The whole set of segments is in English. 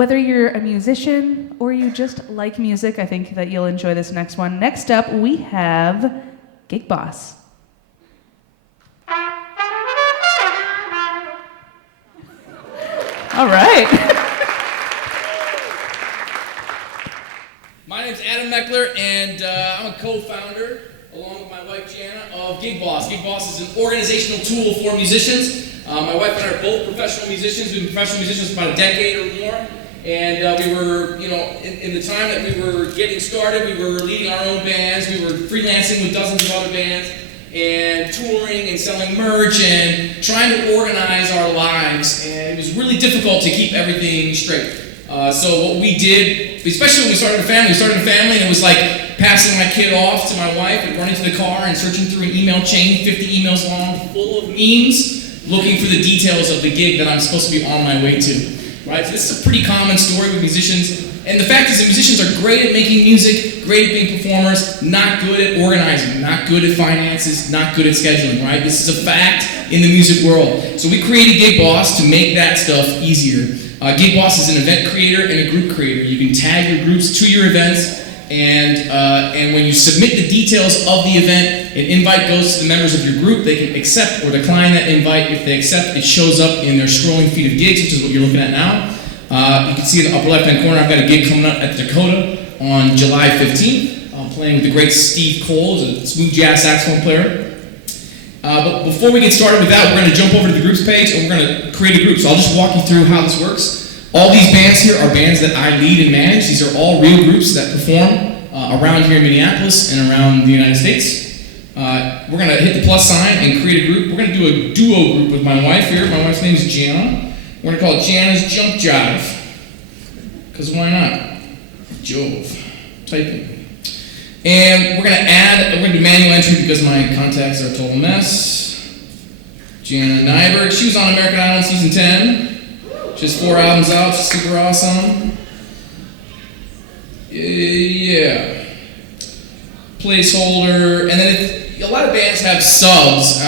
Whether you're a musician or you just like music, I think that you'll enjoy this next one. Next up, we have GigBoss. All right. My name's Adam Meckler, and I'm a co-founder, along with my wife Jana, of GigBoss. GigBoss is an organizational tool for musicians. My wife and I are both professional musicians. We've been professional musicians for about a decade or more. And we were, in the time that we were getting started, we were leading our own bands. We were freelancing with dozens of other bands and touring and selling merch and trying to organize our lives. And it was really difficult to keep everything straight. So what we did, especially when we started a family, and it was like passing my kid off to my wife and running to the car and searching through an email chain, 50 emails long, full of memes, looking for the details of the gig that I'm supposed to be on my way to. Right? So this is a pretty common story with musicians. And the fact is that musicians are great at making music, great at being performers, not good at organizing, not good at finances, not good at scheduling, right? This is a fact in the music world. So we created GigBoss to make that stuff easier. GigBoss is an event creator and a group creator. You can tag your groups to your events, and when you submit the details of the event, an invite goes to the members of your group. They can accept or decline that invite. If they accept, it shows up in their scrolling feed of gigs, which is what you're looking at now. You can see in the upper left-hand corner, I've got a gig coming up at the Dakota on July 15th. I'm playing with the great Steve Cole, who's a smooth jazz saxophone player. But before we get started with that, we're going to jump over to the groups page and we're going to create a group. So I'll just walk you through how this works. All these bands here are bands that I lead and manage. These are all real groups that perform around here in Minneapolis and around the United States. We're going to hit the plus sign and create a group. We're going to do a duo group with my wife here. My wife's name is Jana. We're going to call it Jana's Jump Jive. Because why not? Jove. Typing. And we're going to do manual entry because my contacts are a total mess. Jana Nyberg. She was on American Idol season 10. She has 4 albums out. She's super awesome. Yeah. Placeholder. And then a lot of bands have subs,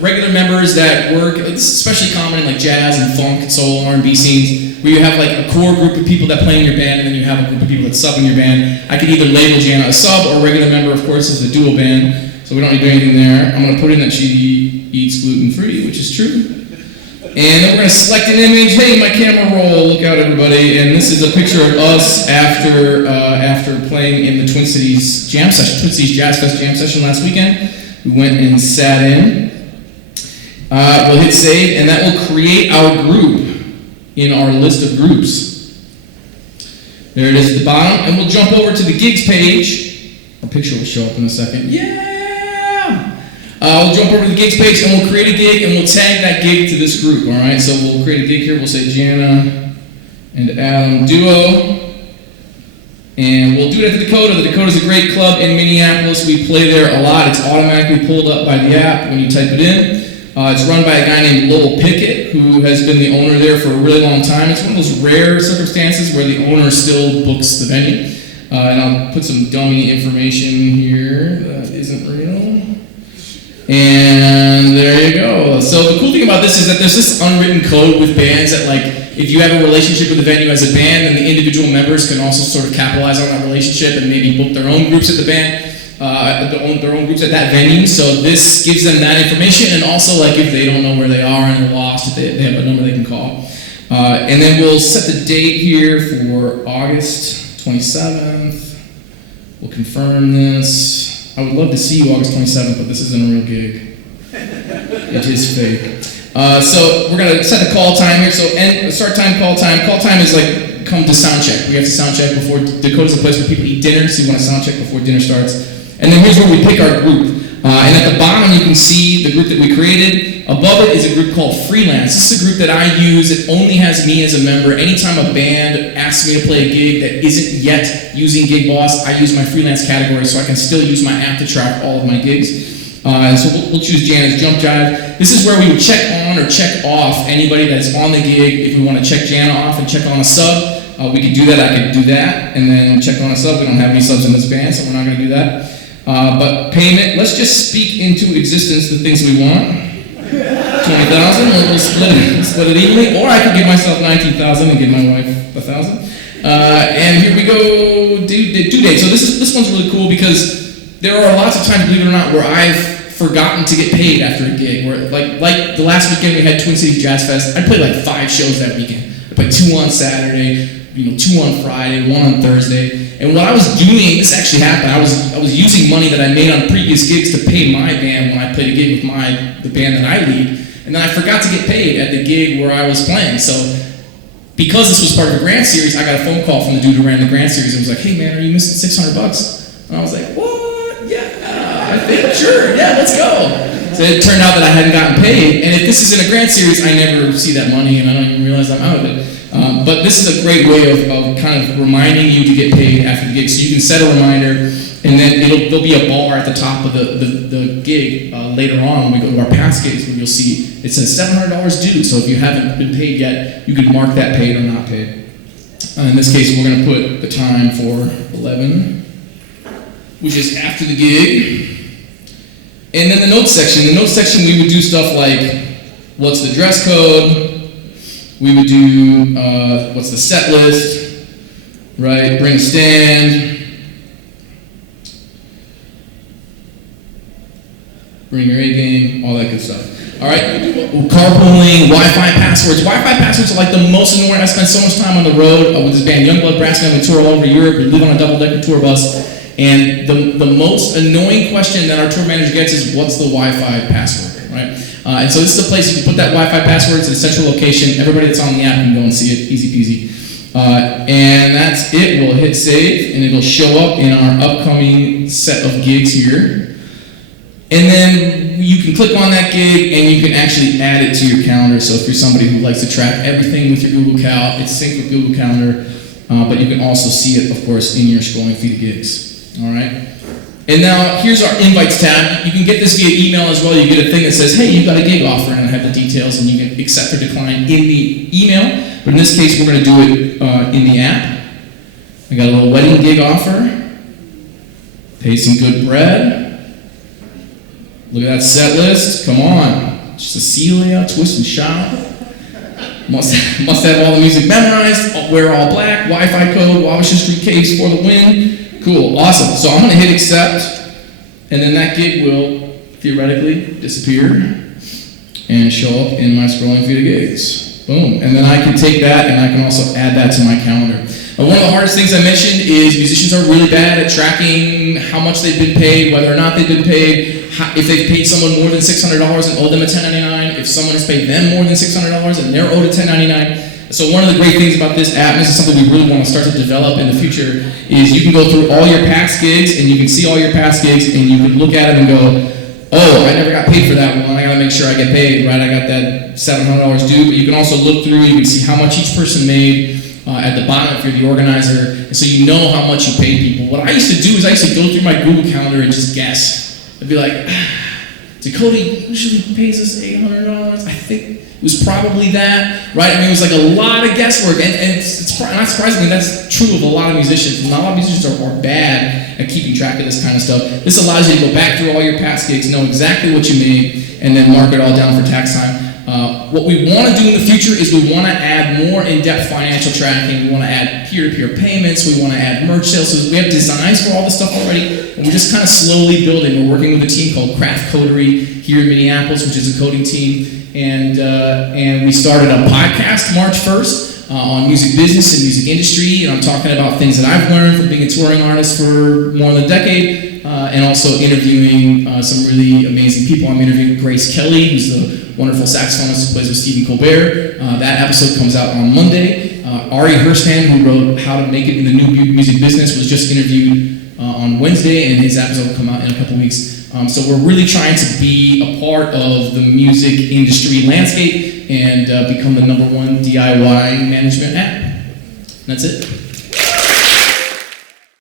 regular members that work. It's especially common in like jazz and funk and soul and R&B scenes, where you have like a core group of people that play in your band, and then you have a group of people that sub in your band. I could either label Jana a sub or a regular member, of course, as a duo band, so we don't need to do anything there. I'm going to put in that she eats gluten-free, which is true. And then we're going to select an image. Hey, my camera roll, look out everybody. And this is a picture of us after playing in the Twin Cities Jam Session, Twin Cities Jazz Fest Jam Session last weekend. We went and sat in. We'll hit save, and that will create our group in our list of groups. There it is at the bottom, and we'll jump over to the gigs page. Our picture will show up in a second. Yeah! We'll jump over to the gigs page, and we'll create a gig, and we'll tag that gig to this group, all right? So we'll create a gig here. We'll say Jana and Adam duo. And we'll do it at the Dakota. The Dakota's a great club in Minneapolis. We play there a lot. It's automatically pulled up by the app when you type it in. It's run by a guy named Lowell Pickett, who has been the owner there for a really long time. It's one of those rare circumstances where the owner still books the venue. And I'll put some dummy information here that isn't real. And there you go. So the cool thing about this is that there's this unwritten code with bands that, like, if you have a relationship with the venue as a band, then the individual members can also sort of capitalize on that relationship and maybe book their own groups at the band, their own groups at that venue. So this gives them that information, and also, like, if they don't know where they are and they're lost, they have a number they can call. And then we'll set the date here for August 27th. We'll confirm this. I would love to see you August 27th, but this isn't a real gig. It is fake. So we're going to set the call time here. So start time, call time. Call time is like come to sound check. We have to sound check before. Dakota's a place where people eat dinner, so you want to sound check before dinner starts. And then here's where we pick our group. And at the bottom you can see the group that we created. Above it is a group called Freelance. This is a group that I use. It only has me as a member. Anytime a band asks me to play a gig that isn't yet using GigBoss, I use my freelance category so I can still use my app to track all of my gigs. And so we'll choose Jana's Jump Jive. This is where we would check on or check off anybody that's on the gig. If we want to check Jana off and check on a sub, we could do that. I could do that. And then check on a sub. We don't have any subs in this band, so we're not going to do that. But payment, let's just speak into existence the things we want. $20. 20,000, we'll split it evenly, or I could give myself 19,000 and give my wife 1,000. And here we go, due date. So this one's really cool because there are lots of times, believe it or not, where I've forgotten to get paid after a gig. Where like the last weekend we had Twin Cities Jazz Fest. I played like 5 shows that weekend. I played 2 on Saturday, 2 on Friday, 1 on Thursday. And what I was doing, this actually happened. I was using money that I made on previous gigs to pay my band when I played a gig with the band that I lead. And then I forgot to get paid at the gig where I was playing. So because this was part of a grant series, I got a phone call from the dude who ran the grant series and was like, "Hey man, are you missing $600?" And I was like, "What? Yeah, I think, sure, yeah, let's go." So it turned out that I hadn't gotten paid. And if this is in a grant series, I never see that money and I don't even realize I'm out of it. But this is a great way of kind of reminding you to get paid after the gig. So you can set a reminder, and then there'll be a bar at the top of the gig later on when we go to our past gigs, where you'll see it says $700 due. So if you haven't been paid yet, you can mark that paid or not paid. In this case, we're going to put the time for 11, which is after the gig. And then the notes section. In the notes section, we would do stuff like, what's the dress code? We would do, what's the set list, right? Bring a stand. Bring your A game, all that good stuff. All right, carpooling, Wi-Fi passwords. Wi-Fi passwords are like the most annoying. I spend so much time on the road with this band, Youngblood Brass Band. We tour all over Europe. We live on a double-decker tour bus. And the most annoying question that our tour manager gets is, what's the Wi-Fi password, right? And so this is a place you can put that Wi-Fi password. It's a central location. Everybody that's on the app can go and see it. Easy peasy. And that's it. We'll hit save, and it'll show up in our upcoming set of gigs here. And then you can click on that gig, and you can actually add it to your calendar. So if you're somebody who likes to track everything with your Google Cal, it's synced with Google Calendar. But you can also see it, of course, in your scrolling feed of gigs. All right? And now, here's our invites tab. You can get this via email as well. You get a thing that says, hey, you've got a gig offer, and I have the details, and you can accept or decline in the email. But in this case, we're going to do it in the app. I got a little wedding gig offer. Pay some good bread. Look at that set list. Come on. Just a Celia, twist and shout. Must have all the music memorized. Wear all black. Wi-Fi code. Wabasha Street Caves for the win. Cool, awesome. So I'm going to hit accept, and then that gig will theoretically disappear and show up in my scrolling feed of gigs. Boom. And then I can take that and I can also add that to my calendar. One of the hardest things I mentioned is musicians are really bad at tracking how much they've been paid, whether or not they've been paid, if they've paid someone more than $600 and owe them a $1099, if someone has paid them more than $600 and they're owed a $1099. So one of the great things about this app, and this is something we really want to start to develop in the future, is you can go through all your past gigs, and you can see all your past gigs, and you can look at them and go, oh, I never got paid for that one, I gotta make sure I get paid, right? I got that $700 due, but you can also look through, you can see how much each person made at the bottom if you're the organizer, and so you know how much you paid people. What I used to do is I used to go through my Google Calendar and just guess. I'd be like, Dakota usually pays us $800, I think it was probably that, right? I mean, it was like a lot of guesswork, and it's not surprisingly, that's true of a lot of musicians. A lot of musicians are bad at keeping track of this kind of stuff. This allows you to go back through all your past gigs, know exactly what you made, and then mark it all down for tax time. What we want to do in the future is we want to add more in-depth financial tracking. We want to add peer-to-peer payments. We want to add merch sales. So we have designs for all this stuff already, and we're just kind of slowly building. We're working with a team called Craft Coterie here in Minneapolis, which is a coding team, and we started a podcast March 1st on music business and music industry, and I'm talking about things that I've learned from being a touring artist for more than a decade, and also interviewing some really amazing people. I'm interviewing Grace Kelly, who's the wonderful saxophonist who plays with Stephen Colbert. That episode comes out on Monday. Ari Hirshman, who wrote How to Make It in the New Music Business, was just interviewed on Wednesday, and his episode will come out in a couple weeks. So we're really trying to be a part of the music industry landscape and become the #1 DIY management app. And that's it.